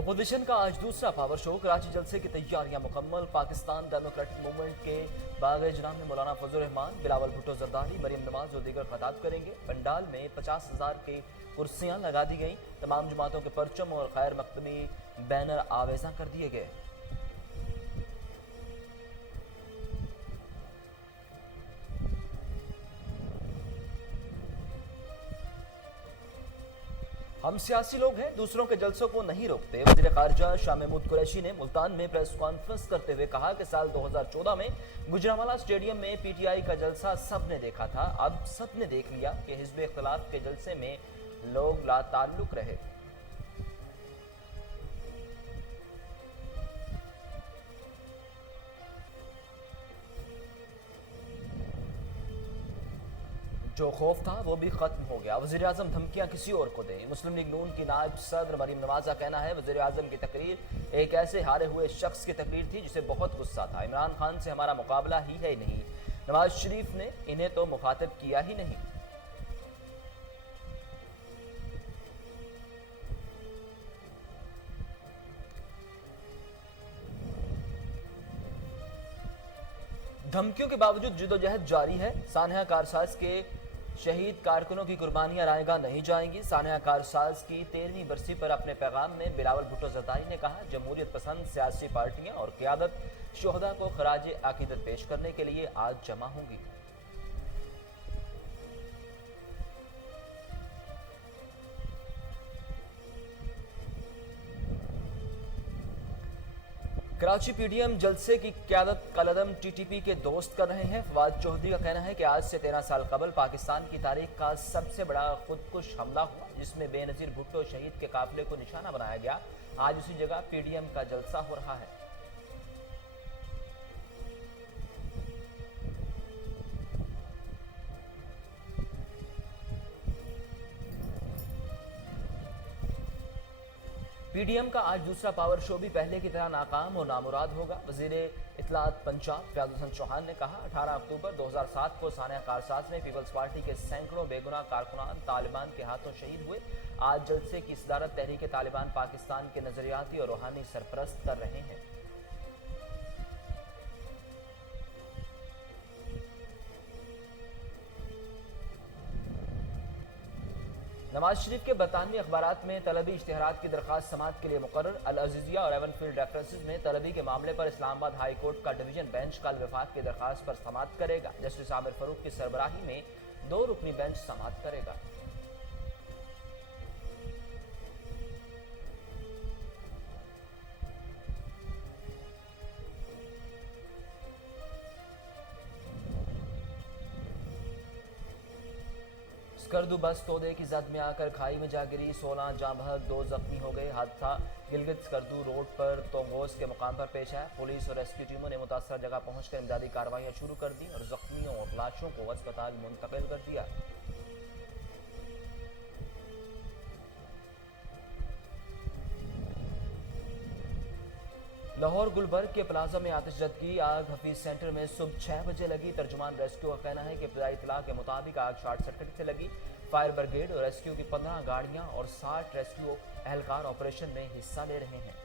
Opposition का आज दूसरा पावर शो। कराची जलसे की तैयारियां मुकम्मल। पाकिस्तान डेमोक्रेटिक मूवमेंट के बाग-ए-जनाब में मौलाना फजल रहमान, बिलावल भुट्टो जरदारी, मरियम नवाज और दीगर खिताब करेंगे। पंडाल में 50,000 की कुर्सियां लगा दी गईं। तमाम जमातों के परचम और खैर मकदमी बैनर आवेजा कर दिए गए। हम सियासी लोग हैं, दूसरों के जलसों को नहीं रोकते। वज़ीर ख़ारिजा शाह महमूद कुरैशी ने मुल्तान में प्रेस कॉन्फ्रेंस करते हुए कहा कि साल 2014 में गुजरांवाला स्टेडियम में पीटीआई का जलसा सबने देखा था। अब सबने देख लिया कि हिज़्ब इख्तिलाफ के जलसे में लोग लाताल्लुक रहे। जो खौफ था वो भी खत्म हो गया। वज़ीर आज़म धमकियां किसी और को दें। मुस्लिम लीग नून की नायब सदर मरियम नवाज का कहना है, वज़ीर आज़म की तकरीर एक ऐसे हारे हुए शख्स की तकरीर थी जिसे बहुत गुस्सा था। इमरान खान से हमारा मुकाबला ही है नहीं। नवाज शरीफ ने इन्हें तो मुखातिब किया ही नहीं। धमकियों के बावजूद जदोजहद जारी है। सानहा कारसाज के शहीद कारकुनों की कुर्बानियां रायगा नहीं जाएंगी। सानहा कारसाज की 13वीं बरसी पर अपने पैगाम में बिलावल भुट्टो जरदारी ने कहा, जमहूरियत पसंद सियासी पार्टियां और क़यादत शुहदा को खराज अकीदत पेश करने के लिए आज जमा होंगी। कराची पीडीएम जलसे की क़यादत कलदम टीटीपी के दोस्त कर रहे हैं। फवाद चौधरी का कहना है कि आज से 13 साल कबल पाकिस्तान की तारीख का सबसे बड़ा खुदकुश हमला हुआ, जिसमें बेनजीर भुट्टो शहीद के काफिले को निशाना बनाया गया। आज उसी जगह पीडीएम का जलसा हो रहा है। पीडीएम का आज दूसरा पावर शो भी पहले की तरह नाकाम और नामुराद होगा। वजीर इत्तलात पंजाब फयाज हसन चौहान ने कहा, 18 अक्टूबर 2007 को सानहा कारसाज में पीपल्स पार्टी के सैकड़ों बेगुनाह कारकुनान तालिबान के हाथों शहीद हुए। आज जलसे की सदारत तहरीक तालिबान पाकिस्तान के नजरियाती और रूहानी सरपरस्त कर रहे हैं। नवाज शरीफ के बरतानवी अखबारात में तलबी इश्तिहारात की दरख्वास्त समात के लिए मुकर्रर। अल अजीजिया और एवनफील्ड रेफरेंसेस में तलबी के मामले पर इस्लामाबाद हाई कोर्ट का डिवीजन बेंच कल वफाक की दरख्वास्त पर समात करेगा। जस्टिस आमिर फरूक की सरबराही में 2 रुकनी बेंच समात करेगा। स्कर्दू बस तोदे की जद में आकर खाई में जा गिरी। 16 जाँ बहक 2 जख्मी हो गए। हादसा गिलगित स्कर्दू रोड पर तोंगोस के मुकाम पर पेश आया। पुलिस और रेस्क्यू टीमों ने मुतासरा जगह पहुंचकर इमदादी कार्रवाइयां शुरू कर दी और जख्मियों और लाशों को अस्पताल मुंतकिल कर दिया। लाहौर गुलबर्ग के प्लाजा में आतिशजदगी। आग हफीज सेंटर में सुबह 6 बजे लगी। तर्जुमान रेस्क्यू का कहना है कि इब्तदाई इत्तला के मुताबिक आग शॉर्ट सर्किट से लगी। फायर ब्रिगेड और रेस्क्यू की 15 गाड़ियां और 60 रेस्क्यू एहलकार ऑपरेशन में हिस्सा ले रहे हैं।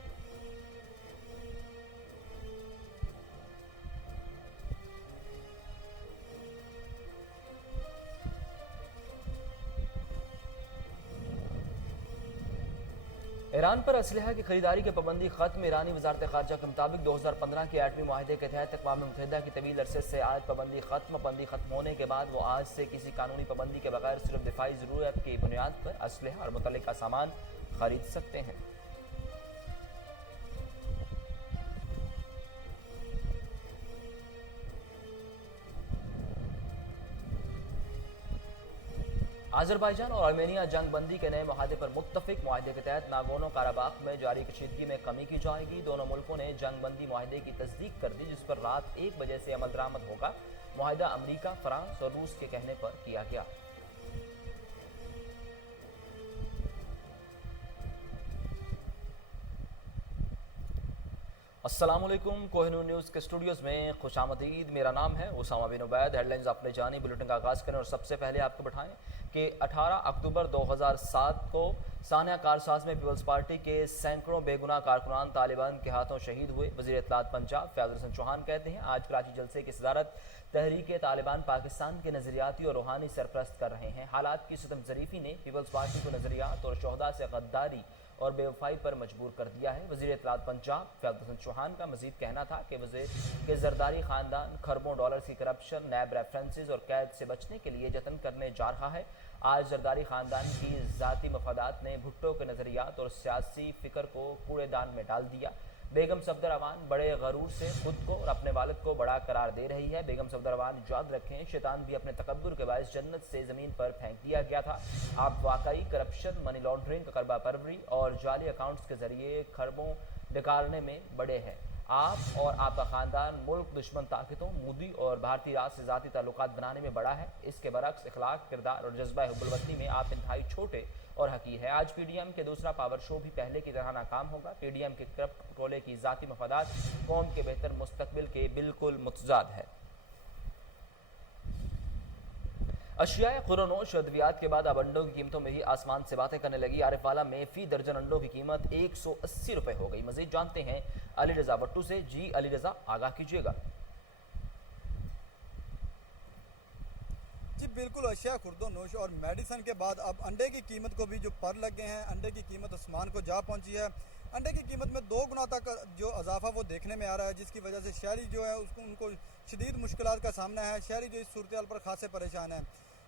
ईरान पर असलहा की खरीदारी की पाबंदी खत्म। ईरानी वजारत खारजा के मुताबिक 2015 के एटमी माहिदे के तहत अक़वाम मुत्तहिदा की तवील अरसे से आज पाबंदी खत्म होने के बाद वो आज से किसी कानूनी पाबंदी के बगैर सिर्फ दिफाई ज़रूरत की बुनियाद पर असलहा और मुतल्लिका सामान खरीद सकते हैं। अज़रबैजान और आर्मेनिया जंग बंदी के नए मुआहदे पर मुत्तफिक। मुआहदे के तहत नागोर्नो काराबाख में जारी कशीदगी में कमी की जाएगी। दोनों मुल्कों ने जंग बंदी मुआहदे की तस्दीक कर दी, जिस पर रात 1 बजे से अमल दरामद होगा। मुआहदा अमरीका, फ्रांस और रूस के कहने पर किया गया। अस्सलामुअलैकुम, कोहिनूर न्यूज़ के स्टूडियोज़ में खुशामदीद। मेरा नाम है उसामा बिन उबैद। हेडलाइंस आपने जानी, बुलेटिन का आगाज़ करें और सबसे पहले आपको बताएं कि 18 अक्टूबर 2007 को सानिया कारसाज में पीपल्स पार्टी के सैकड़ों बेगुनाह कारकुनान तालिबान के हाथों शहीद हुए। वजीर इत्तलात पंजाब फयाजुल हसन चौहान कहते हैं आज कराची जलसे की सदारत तहरीक तालिबान पाकिस्तान के नजरियाती और रूहानी सरपरस्त कर रहे हैं। हालात की सितम ज़रीफ़ी ने पीपल्स पार्टी को नजरियात और शोहदा से गद्दारी और बेवफाई पर मजबूर कर दिया है। वजीर इत्तलात पंजाब फयाजुल हसन चौहान का मजीद कहना था कि वजीर के जरदारी खानदान खरबों डॉलर्स की करप्शन, नैब रेफरेंसेस और कैद से बचने के लिए जतन करने जा रहा है। आज जरदारी खानदान की ज़ाती मफादात ने भुट्टो के नज़रियात और सियासी फ़िक्र को कूड़ेदान में डाल दिया। बेगम सफदर अवान बड़े गरूर से खुद को और अपने वालिद को बड़ा करार दे रही है। बेगम सफदर अवान याद रखें, शैतान भी अपने तकब्बुर के बायस जन्नत से ज़मीन पर फेंक दिया गया था। आप वाकई करप्शन, मनी लॉन्ड्रिंग, करबा परवरी और जाली अकाउंट्स के ज़रिए खरबों निकालने में बड़े हैं। आप और आपका ख़ानदान मुल्क दुश्मन ताकतों, मोदी और भारतीय राज से ज़ाती ताल्लुकात बनाने में बड़ा है। इसके बरक्स इखलाक, किरदार और जज्बा हुब्बुल-वतनी में आप इंतहाई छोटे और हकीर है। आज पीडीएम के दूसरा पावर शो भी पहले की तरह नाकाम होगा। पीडीएम के करप्ट टोले की ज़ाती मफादात कौम के बेहतर मुस्तकबिल के बिल्कुल मुतज़ाद है। अशियाए खुरनोश अद्वियात के बाद अब अंडों की कीमतों में भी आसमान से बातें करने लगी। आरिफवाला में फ़ी दर्जन अंडों की कीमत 180 रुपये हो गई। मजीद जानते हैं अली रज़ा वट्टू से। जी अली रज़ा, आगाह कीजिएगा। जी बिल्कुल, अशिया खुर्दो नोश और मेडिसन के बाद अब अंडे की कीमत को भी जो पर लग गए हैं, अंडे की कीमत आसमान को जा पहुंची है। अंडे की कीमत में 2 गुना तक जो इजाफा वो देखने में आ रहा है, जिसकी वजह से शहरी जो है उनको शदीद मुश्किलात का सामना है। शहरी जो इस सूरत पर खासे परेशान है।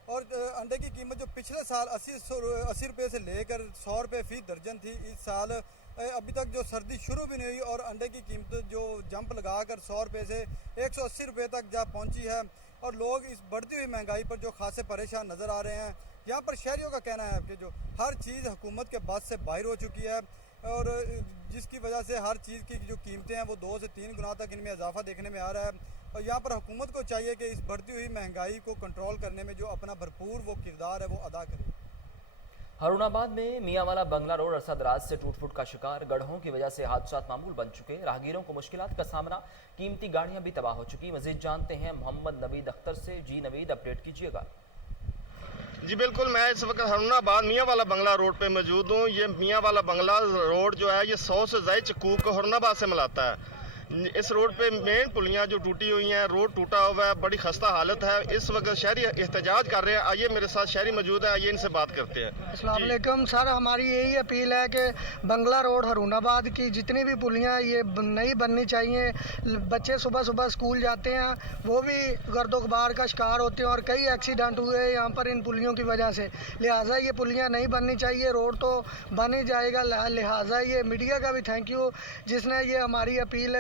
और अंडे की कीमत जो पिछले साल 80 रुपये से लेकर 100 रुपये फ़ी दर्जन थी, इस साल अभी तक जो सर्दी शुरू भी नहीं हुई और अंडे की कीमत जो जंप लगाकर 100 रुपये से 180 रुपये तक जा पहुंची है। और लोग इस बढ़ती हुई महंगाई पर जो खासे परेशान नज़र आ रहे हैं। यहाँ पर शहरियों का कहना है कि जो हर चीज़ हुकूमत के बस से बाहर हो चुकी है और जिसकी वजह से हर चीज़ की जो कीमतें हैं वो 2 से 3 गुना तक इनमें इजाफा देखने में आ रहा है। और यहाँ पर हुकूमत को चाहिए कि इस बढ़ती हुई महंगाई को कंट्रोल करने में जो अपना भरपूर वो किरदार है वो अदा करे। हारूनाबाद में मियांवाला बंगला रोड अरसा दराज से टूट फूट का शिकार। गड्ढों की वजह से हादसात मामूल बन चुके। राहगीरों को मुश्किलात का सामना, कीमती गाड़ियां भी तबाह हो चुकी। मजीद जानते हैं मोहम्मद नवीद अख्तर से। जी नवीद, अपडेट कीजिएगा। जी बिल्कुल, मैं इस वक्त हारूनाबाद मियांवाला बंगला रोड पे मौजूद हूँ। ये मियांवाला बंगला रोड जो है ये 100 से ज़ायद चक्कूक को हारूनाबाद से मिलाता है। इस रोड पे मेन पुलियाँ जो टूटी हुई हैं, रोड टूटा हुआ है, बड़ी खस्ता हालत है। इस वक्त शहरी एहतजाज कर रहे हैं। आइए मेरे साथ शहरी मौजूद है, आइए इनसे बात करते हैं। अस्सलाम वालेकुम सर, हमारी यही अपील है कि बंगला रोड हारूनाबाद की जितनी भी पुलियाँ ये नई बननी चाहिए। बच्चे सुबह सुबह स्कूल जाते हैं, वो भी गर्दो गुबार का शिकार होते हैं और कई एक्सीडेंट हुए हैं यहाँ पर इन पुलियों की वजह से। लिहाजा ये पुलियाँ नहीं बननी चाहिए। रोड तो बन ही जाएगा। लिहाजा ये मीडिया का भी थैंक यू जिसने ये हमारी अपील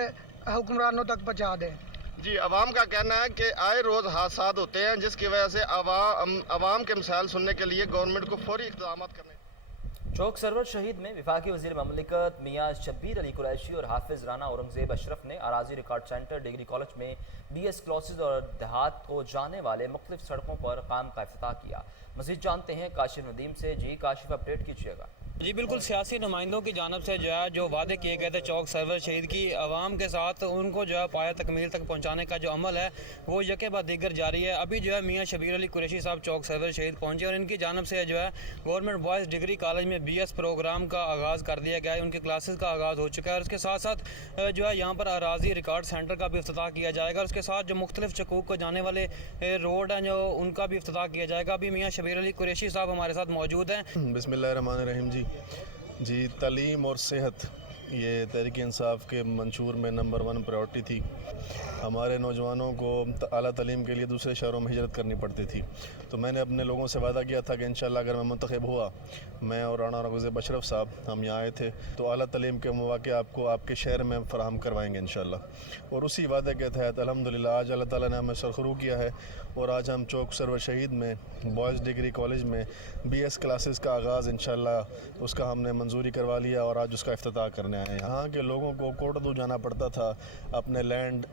हुक्मरानों तक पहुँचा दें। जी, अवाम का कहना है कि आए रोज़ हादसा होते हैं, जिसकी वजह से अवाम के मसाइल सुनने के लिए गवर्नमेंट को फौरी इक़दाम करने। चौक सरवर शहीद में वफाकी वज़ीर ममलिकत मियाँ शब्बीर अली कुरैशी और हाफिज़ राना औरंगज़ेब अशरफ ने अराजी रिकॉर्ड सेंटर, डिग्री कॉलेज में BS क्लासेज और देहात को जाने वाले मुख्तलिफ सड़कों पर काम का इफ्तिताह किया। मज़ीद जानते हैं काशिफ नदीम से। जी काशिफ, अपडेट कीजिएगा। जी बिल्कुल, सियासी नुमाइंदों की जानब से जो वादे किए गए थे चौक सरवर शहीद की आवाम के साथ, उनको जो है पाया तकमील तक पहुंचाने का जो अमल है वो यके बाद दीगर जारी है। अभी जो है मियाँ शबीर अली कुरैशी साहब चौक सरवर शहीद पहुंचे और इनकी जानब से जो है गवर्नमेंट बॉयज़ डिग्री कॉलेज में BS प्रोग्राम का आगाज़ कर दिया गया है। उनकी क्लासेस का आगाज़ हो चुका है और उसके साथ साथ जो है यहाँ पर अराजी रिकॉर्ड सेंटर का भी इफ्तिताह किया जाएगा। उसके साथ जो मुख्तलिफ चकूक को जाने वाले रोड हैं जो उनका भी इफ्तिताह किया जाएगा। अभी मियाँ शबीर अली कुरैशी साहब हमारे साथ मौजूद हैं। बिस्मिल्लाहिर्रहमानिर्रहीम। जी तालीम और सेहत ये तहरीक इंसाफ के मंशूर में नंबर 1 प्रायोरिटी थी। हमारे नौजवानों को आला तालीम के लिए दूसरे शहरों में हिजरत करनी पड़ती थी, तो मैंने अपने लोगों से वादा किया था कि इंशाल्लाह अगर मैं मुंतखब हुआ, मैं और राना औरंगज़ेब अशरफ साहब हम यहाँ आए थे, तो आला तालीम के मौक़े आपको आपके शहर में फराहम करवाएंगे इंशाल्लाह। और उसी वादे के तहत अल्हम्दुलिल्लाह आज अल्लाह ताला ने हमें सरखरू किया है और आज हम चौक सरवर शहीद में बॉयज़ डिग्री कॉलेज में BS क्लासेस का आगाज़ इंशाल्लाह उसका हमने मंजूरी करवा लिया और आज उसका इफ्तिताह करने करने आए हैं। यहाँ के लोगों को कोटदू जाना पड़ता था अपने लैंड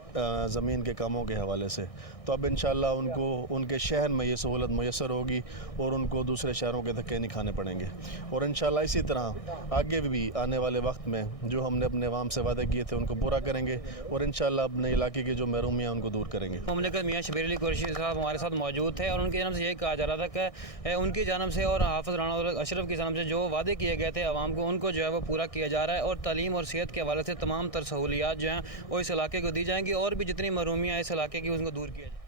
ज़मीन के कामों के हवाले से, तो अब इंशाल्लाह उनको उनके शहर में ये सहूलत मैसर होगी और उनको दूसरे शहरों के धक्के नहीं खाने पड़ेंगे। और इंशाल्लाह इसी तरह आगे भी आने वाले वक्त में जो हमने अपने अवाम से वादे किए थे उनको पूरा करेंगे और इंशाल्लाह अपने इलाके की जो महरूमियाँ उनको दूर करेंगे। मुमलिकत मियाँ शबीर अली कुरैशी साहब हमारे साथ मौजूद थे और उनकी जानब से यही कहा जा रहा था कि उनकी जानब से और हाफिज़ राना और अशरफ की जानब से जो वादे किए गए थे आवाम को, उनको जो है वो पूरा किया जा रहा है और तालीम और सेहत के हवाले से तमाम तर सहूलियात जो हैं वो इस इलाके को दी जाएंगी और भी जितनी महरूमियाँ इस इलाके की उनको दूर किया जाए।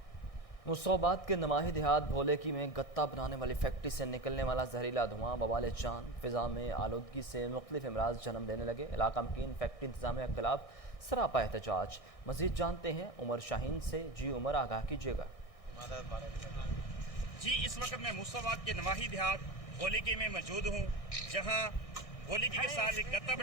मुस्तफाबाद के नमाही देहात भोलेकी में गत्ता बनाने वाली फैक्ट्री से निकलने वाला जहरीला धुआं बवाल जान फिजा में आलूदगी से मुख्तलिफ अमराज जन्म देने लगे। इलाका मकीन फैक्ट्री इंतजामिया के खिलाफ सरापा एहतजाज। मजीद जानते हैं उमर शाहीन से। जी उमर, आगाह कीजिएगा। जी, इस वक्त मैं मुस्तफाबाद के नवाही देहात भोलेकी में मौजूद हूँ, जहाँ भोलेकी के साथ एक गत्ता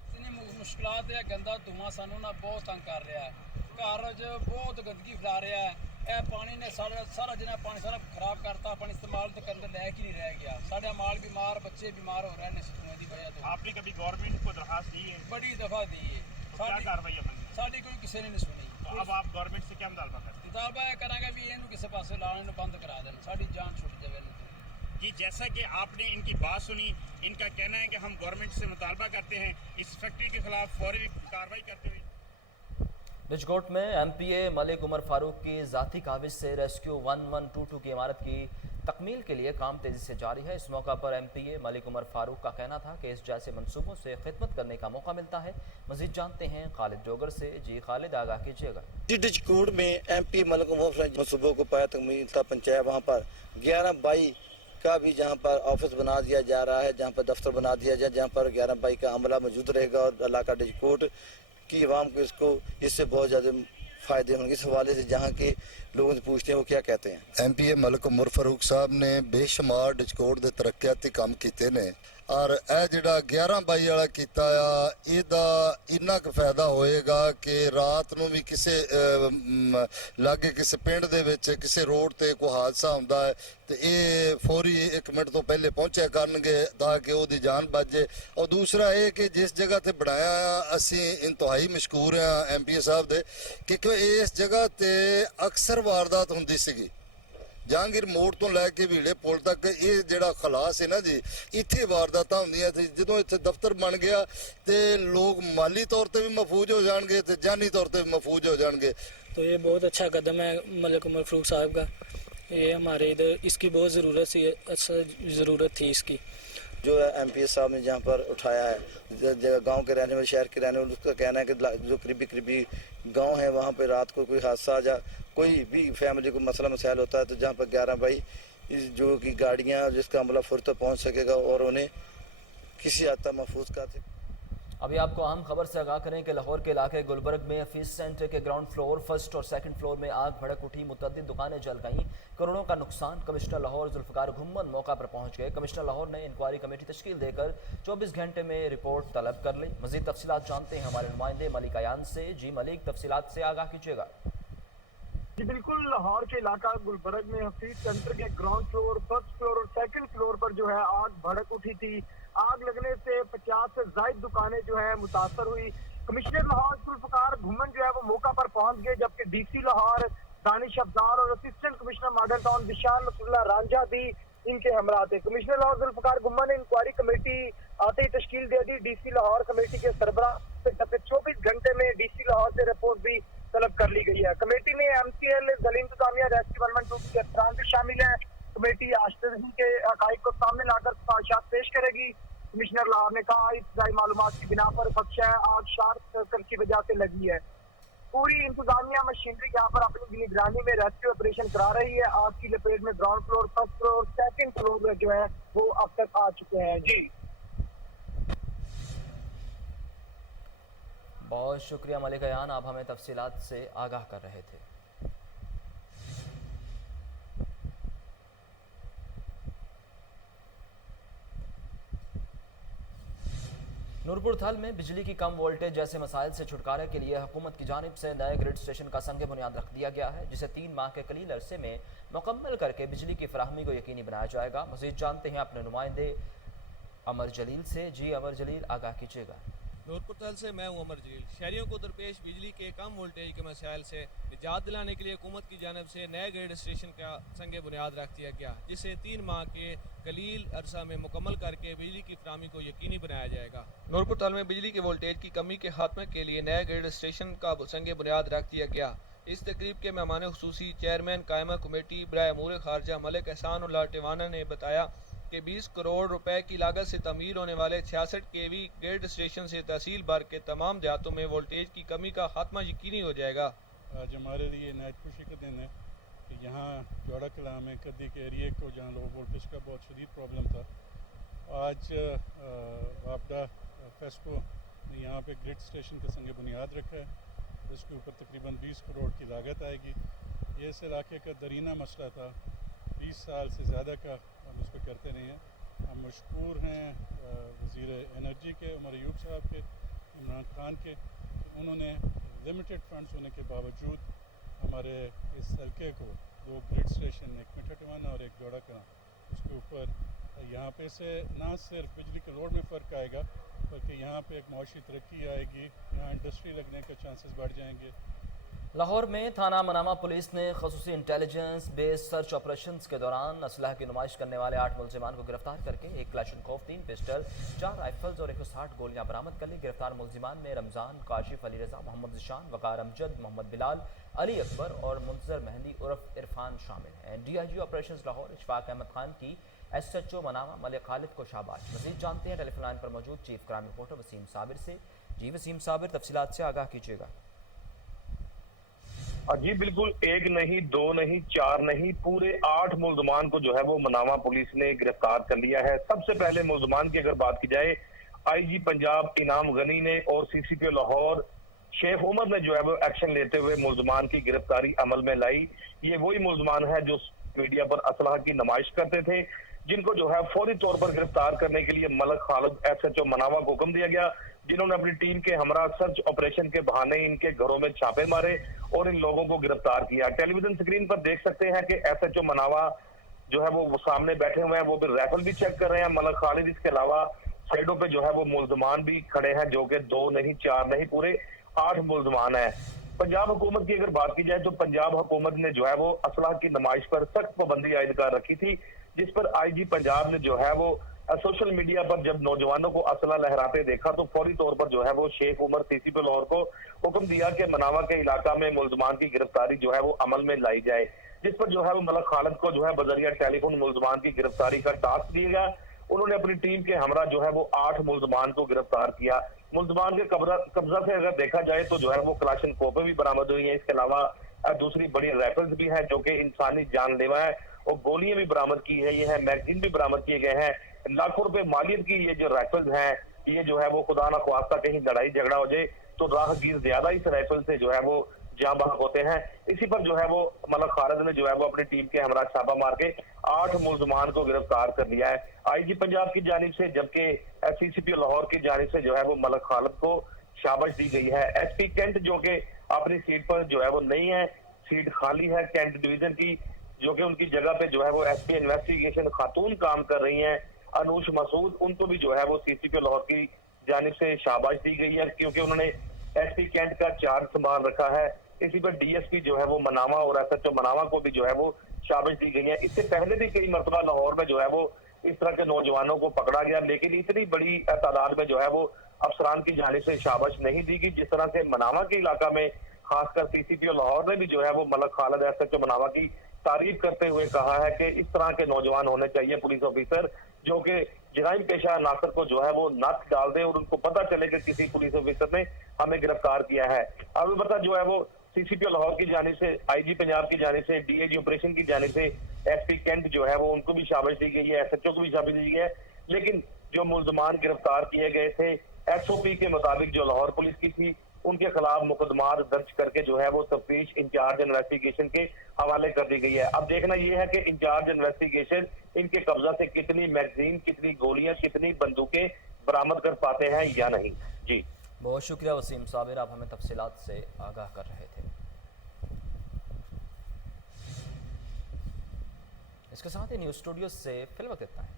मुश्किलात है। गंदा धुआं सानू ना बहुत तंग कर रहा है, घर च बहुत गंदगी फैला रहा है। यह पानी ने सारा जिन्हें पानी सारा खराब करता, पानी इस्तेमाल तो करने लायक ही नहीं रह गया। साढ़े माल बीमार, बच्चे बीमार हो रहे हैं इस धुएं की वजह से। आपने कभी गवर्नमेंट को दरखास्त दी है? बड़ी दफ़ा दी है। क्या कार्रवाई है? साड़ी कोई किसी ने नहीं सुनी। तो अब आप गवर्नमेंट से क्या मुतालबा करते हैं? मुतालबा यह करांगे भी इन्हू किसी पासे लाने बंद करा देना, साड़ी जान छुट जाए। कि जैसा कि आपने इनकी बात सुनी, इनका कहना है कि हम गवर्नमेंट से मुतालबा करते हैं इस फैक्ट्री के खिलाफ फौरी कार्रवाई करते हुए। रिजकोट में एमपीए मलिक उमर फारूक की ज़ाती काविश से रेस्क्यू 1122 की इमारत की तकमील के लिए काम तेज़ी से जारी है। इस मौका पर एमपीए मलिक उमर फारूक का कहना था कि इस जैसे मंसूबों से खिदमत करने का मौका मिलता है। मज़ीद जानते हैं खालिद डोगर से। जी खालिद, आगाह कीजिएगा। रिजकोट में एमपी मलिक उमर फारूक मंसूबों को पाया तकमील तक पहुँचाया। वहाँ पर 11 बाई का भी जहाँ पर ऑफिस बना दिया जा रहा है, जहाँ पर दफ्तर बना दिया जाए, जहाँ पर 11 बाई का अमला मौजूद रहेगा और इलाका रिजकोट की आवाम को इससे बहुत ज़्यादा फ़ायदे होंगे। इस हवाले से जहाँ के लोगों से पूछते हैं वो क्या कहते हैं। एमपीए मलिक उमर फारूक साहब ने बेशुमार डिस्कोट के तरक्याती काम किए ने और यह जिहड़ा 11 बाई वाला किया इहदा इन्ना क फायदा होएगा कि रात नूं भी किसी लागे किसी पिंड दे विच किसी रोड ते कोई हादसा हुंदा है तो ये फौरी 1 मिनट तो पहले पहुंचा करनगे ताकि ओदी जान बच जाए। और दूसरा ये कि जिस जगह ते बनाया असी इंतहाई मशहूर हाँ एमपीए साहब दे क्योंकि इस जगह ते अक्सर वारदात हुंदी सीगी। जहांगीर मोड़ तो लैके भीड़े पुल तक ये जिहड़ा खलास है ना जी, इत्थे वारदातां हुंदियां सी। जदों इत्थे दफ्तर बन गया तो लोग माली तौर पर भी महफूज हो जाएंगे तो जानी तौर पर भी महफूज हो जाएंगे। तो ये बहुत अच्छा कदम है मलिक उमर फारूक साहब का। ये हमारे इधर इसकी बहुत ज़रूरत थी इसकी। जो एमपीए साहब ने जहाँ पर उठाया है गांव के रहने वाले, शहर के रहने वाले, उसका कहना है कि जो करीबी गांव है वहाँ पे रात को कोई हादसा या कोई भी फैमिली को मसला मसाइल होता है तो जहाँ पर 11 बाई जो कि गाड़ियाँ जिसका अमला फुर्त पहुँच सकेगा और उन्हें किसी हद तक महफूज कर। अभी आपको अहम खबर से आगाह करें कि लाहौर के इलाके गुलबर्ग में हफीज सेंटर के ग्राउंड फ्लोर, फर्स्ट और सेकंड फ्लोर में आग भड़क उठी। मुतअद्दिद दुकानें जल गईं, करोड़ों का नुकसान। कमिश्नर लाहौर जुल्फकार घुम्मन मौका पर पहुंच गए। कमिश्नर लाहौर ने इंक्वायरी कमेटी तश्कील देकर 24 घंटे में रिपोर्ट तलब कर ली। मजीद तफसीलात जानते हैं हमारे नुमाइंदे मलिक अयान से। जी मलिक, तफसीलात से आगाह कीजिएगा। जी बिल्कुल, लाहौर के इलाका गुलबर्ग में हफीज सेंटर के ग्राउंड फ्लोर, फर्स्ट फ्लोर और सेकंड फ्लोर पर जो है आग भड़क उठी थी। आग लगने से 50 से ज्यादा दुकानें जो है मुतासर हुई। कमिश्नर लाहौर जुल्फकार घुम्मन जो है वो मौका पर पहुंच गए, जबकि डीसी लाहौर दानिश अफजाल और असिस्टेंट कमिश्नर मॉडल टाउन विशाल नसरुल्लाह रांझा भी इनके हमरा थे। कमिश्नर लाहौर जुल्फकार घुम्मन ने इंक्वायरी कमेटी आते ही तश्कील दे दी। डीसी लाहौर कमेटी के सरबराह से 24 घंटे में डीसी लाहौर से रिपोर्ट भी तलब कर ली गई है। कमेटी में एमसीएल जलीम इंतजामिया रेस्क्यू 112 के अफसरान भी शामिल हैं। कमेटी आश्चर्य के हकाइक को सामने लाकर सिफारिशात पेश करेगी। कमिश्नर लाहौर ने कहा इब्तदाई मालूमात की बिना पर खदशा है आग शार्ट सर्किट की वजह से लगी है। पूरी इंतजामिया मशीनरी यहाँ पर अपनी निगरानी में रेस्क्यू ऑपरेशन करा रही है। आग की लपेट में ground floor, first floor, second floor में जो है वो अब तक आ चुके हैं। जी बहुत शुक्रिया मलिक अयान, आप हमें तफसीलात से आगाह कर रहे थे। नूरपुर थल में बिजली की कम वोल्टेज जैसे मसाइल से छुटकारे के लिए हुकूमत की जानिब से नए ग्रिड स्टेशन का संग बुनियाद रख दिया गया है, जिसे 3 माह के कलील अरसे में मुकम्मल करके बिजली की फराहमी को यकीनी बनाया जाएगा। मज़ीद जानते हैं अपने नुमाइंदे अमर जलील से। जी अमर जलील, आगाह कीजिएगा। نورپور تل سے میں ہوں عمر جلیل۔ شہریوں کو درپیش بجلی کے کم وولٹیج کے مسائل سے نجات دلانے کے لیے حکومت کی جانب سے نئے گریڈ اسٹیشن کا سنگ بنیاد رکھ دیا گیا، جسے 3 ماہ کے قلیل عرصہ میں مکمل کر کے بجلی کی فراہمی کو یقینی بنایا جائے گا۔ نورپور تل میں بجلی کے وولٹیج کی کمی کے خاتمے کے لیے نئے گریڈ اسٹیشن کا سنگ بنیاد رکھ دیا گیا۔ اس تقریب کے مہمان خصوصی چیئرمین قائمہ کمیٹی برائے امور خارجہ ملک احسان اللہ ٹیوانا نے بتایا کہ 20 کروڑ روپے کی لاگت سے تعمیر ہونے والے 66 kV گریڈ اسٹیشن سے تحصیل بھر کے تمام دیہاتوں میں وولٹیج کی کمی کا خاتمہ یقینی ہو جائے گا۔ آج ہمارے لیے نہایت خوشی کا دن ہے کہ یہاں جوڑا کلاں میں کدی کے ایریے کو جہاں لو وولٹیج کا بہت شدید پرابلم تھا، آج واپڈا فیسکو نے یہاں پہ گریڈ اسٹیشن کا سنگ بنیاد رکھا ہے، جس کے اوپر تقریباً 20 کروڑ کی لاگت آئے گی۔ یہ اس علاقے کا درینہ مسئلہ تھا، 20 سال سے زیادہ کا ہم اس پہ کرتے نہیں ہیں۔ ہم مشکور ہیں وزیر انرجی کے عمر ایوب صاحب کے، عمران خان کے، انہوں نے لمیٹڈ فنڈز ہونے کے باوجود ہمارے اس حلقے کو 2 گریڈ اسٹیشن، ایک میٹھا ٹیوانا اور ایک جوڑا کلاں، اس کے اوپر یہاں پہ سے نہ صرف بجلی کے لوڈ میں فرق آئے گا بلکہ یہاں پہ ایک معاشی ترقی آئے گی، یہاں انڈسٹری لگنے کے چانسز بڑھ جائیں گے۔ لاہور میں تھانہ منامہ پولیس نے خصوصی انٹیلیجنس بیس سرچ آپریشنز کے دوران اسلحہ کی نمائش کرنے والے 8 ملزمان کو گرفتار کر کے 1 کلاشنکوف، 3 پسٹل، 4 رائفلز اور 160 گولیاں برآمد کر لی۔ گرفتار ملزمان میں رمضان، کاشف علی رضا، محمد ذیشان، وقار امجد، محمد بلال، علی اکبر اور منتظر مہندی عرف عرفان شامل ہیں۔ D I G operations Lahore Ashfaq Ahmed Khan کی ایس ایچ او منامہ ملک خالد کو شاباش۔ مزید جانتے ہیں ٹیلی فون لائن پر موجود چیف کرائم رپورٹر وسیم صابر سے۔ جی وسیم صابر، تفصیلات سے آگاہ کیجیے گا۔ جی بالکل، 1 نہیں 2 نہیں 4 نہیں، پورے 8 ملزمان کو جو ہے وہ منامہ پولیس نے گرفتار کر لیا ہے۔ سب سے پہلے ملزمان کی اگر بات کی جائے، آئی جی پنجاب انعام غنی نے اور سی سی پی او لاہور شیخ عمر نے جو ہے وہ ایکشن لیتے ہوئے ملزمان کی گرفتاری عمل میں لائی۔ یہ وہی ملزمان ہے جو میڈیا پر اسلحہ کی نمائش کرتے تھے، جن کو جو ہے فوری طور پر گرفتار کرنے کے لیے ملک خالد ایس ایچ او منامہ کو حکم دیا گیا، جنہوں نے اپنی ٹیم کے ہمراہ سرچ آپریشن کے بہانے ان کے گھروں میں چھاپے مارے اور ان لوگوں کو گرفتار کیا۔ ٹیلی ویژن سکرین پر دیکھ سکتے ہیں کہ ایس ایچ او منامہ جو ہے وہ سامنے بیٹھے ہوئے ہیں، وہ بھی رائفل بھی چیک کر رہے ہیں۔ ملک خالد اس کے علاوہ سائڈوں پہ جو ہے وہ ملزمان بھی کھڑے ہیں، جو کہ 2 نہیں 4 نہیں پورے 8 ملزمان ہیں۔ پنجاب حکومت کی اگر بات کی جائے تو پنجاب حکومت نے جو ہے وہ اسلحہ کی نمائش پر سخت پابندی عائد کر رکھی تھی، جس پر آئی جی پنجاب نے جو ہے وہ سوشل میڈیا پر جب نوجوانوں کو اسلحہ لہراتے دیکھا تو فوری طور پر جو ہے وہ شیخ عمر سی سی پی لاہور کو حکم دیا کہ منامہ کے علاقہ میں ملزمان کی گرفتاری جو ہے وہ عمل میں لائی جائے، جس پر جو ہے وہ ملک خالد کو جو ہے بذریعہ ٹیلی فون ملزمان کی گرفتاری کا ٹاسک دیا گیا۔ انہوں نے اپنی ٹیم کے ہمراہ جو ہے وہ 8 ملزمان کو گرفتار کیا۔ ملزمان کے قبضہ سے اگر دیکھا جائے تو جو ہے وہ کلاشن کوپیں بھی برآمد ہوئی ہیں، اس کے علاوہ دوسری بڑی رائفلز بھی ہیں جو کہ انسانی جان لیوا ہے، اور گولیاں بھی برآمد کی گئی ہیں، میگزین بھی برآمد کیے گئے ہیں۔ لاکھوں روپے مالیت کی یہ جو رائفلز ہیں، یہ جو ہے وہ خدا نہ خواستہ کہیں لڑائی جھگڑا ہو جائے تو راہگیر زیادہ اس رائفل سے جو ہے وہ جاں بحق ہوتے ہیں۔ اسی پر جو ہے وہ ملک خالد نے جو ہے وہ اپنی ٹیم کے ہمراہ چھاپا مار کے 8 ملزمان کو گرفتار کر لیا ہے، آئی جی پنجاب کی جانب سے، جبکہ سی سی پی او لاہور کی جانب سے جو ہے وہ ملک خالد کو شاباش دی گئی ہے۔ ایس پی کینٹ جو کہ اپنی سیٹ پر جو ہے وہ نہیں ہے، سیٹ خالی ہے کینٹ ڈویژن کی، جو کہ ان کی جگہ پہ جو ہے وہ ایس پی انویسٹیگیشن خاتون کام کر رہی ہیں، انوش مسعود، ان کو بھی جو ہے وہ سی سی پی او لاہور کی جانب سے شاباش دی گئی ہے، کیونکہ انہوں نے ایس پی کینٹ کا چارج سنبھال رکھا ہے۔ اسی پر ڈی ایس پی جو ہے وہ منامہ اور ایس ایچ او منامہ کو بھی جو ہے وہ شاباش دی گئی ہے۔ اس سے پہلے بھی کئی مرتبہ لاہور میں جو ہے وہ اس طرح کے نوجوانوں کو پکڑا گیا، لیکن اتنی بڑی تعداد میں جو ہے وہ افسران کی جانب سے شاباش نہیں دی گئی، جس طرح سے منامہ کے علاقہ میں خاص کر سی سی پی او لاہور نے بھی جو ہے وہ ملک خالد ایس ایچ او منامہ کی تعریف کرتے ہوئے کہا ہے کہ اس طرح کے نوجوان ہونے چاہیے پولیس آفیسر، جو کہ جرائم پیشہ عناصر کو جو ہے وہ نت ڈال دے اور ان کو پتہ چلے کہ کسی پولیس آفیسر نے ہمیں گرفتار کیا ہے۔ اب البتہ جو ہے وہ سی سی پی او لاہور کی جانب سے، آئی جی پنجاب کی جانب سے، ڈی اے جی آپریشن کی جانب سے ایس پی کینٹ جو ہے وہ ان کو بھی شاباش دی گئی ہے، ایس ایچ او کو بھی شاباش دی گئی ہے، لیکن جو ملزمان گرفتار کیے گئے تھے ایس او پی کے مطابق جو لاہور پولیس کی تھی، ان کے خلاف مقدمات درج کر کے جو ہے وہ تفتیش انچارج انویسٹیگیشن کے حوالے کر دی گئی ہے۔ اب دیکھنا یہ ہے کہ انچارج انویسٹیگیشن ان کے قبضہ سے کتنی میگزین، کتنی گولیاں، کتنی بندوقیں برآمد کر پاتے ہیں یا نہیں۔ جی بہت شکریہ وسیم صابر، آپ ہمیں تفصیلات سے آگاہ کر رہے تھے۔ اس کے ساتھ ہی نیوز اسٹوڈیو سے فی الوقت اتنا ہے۔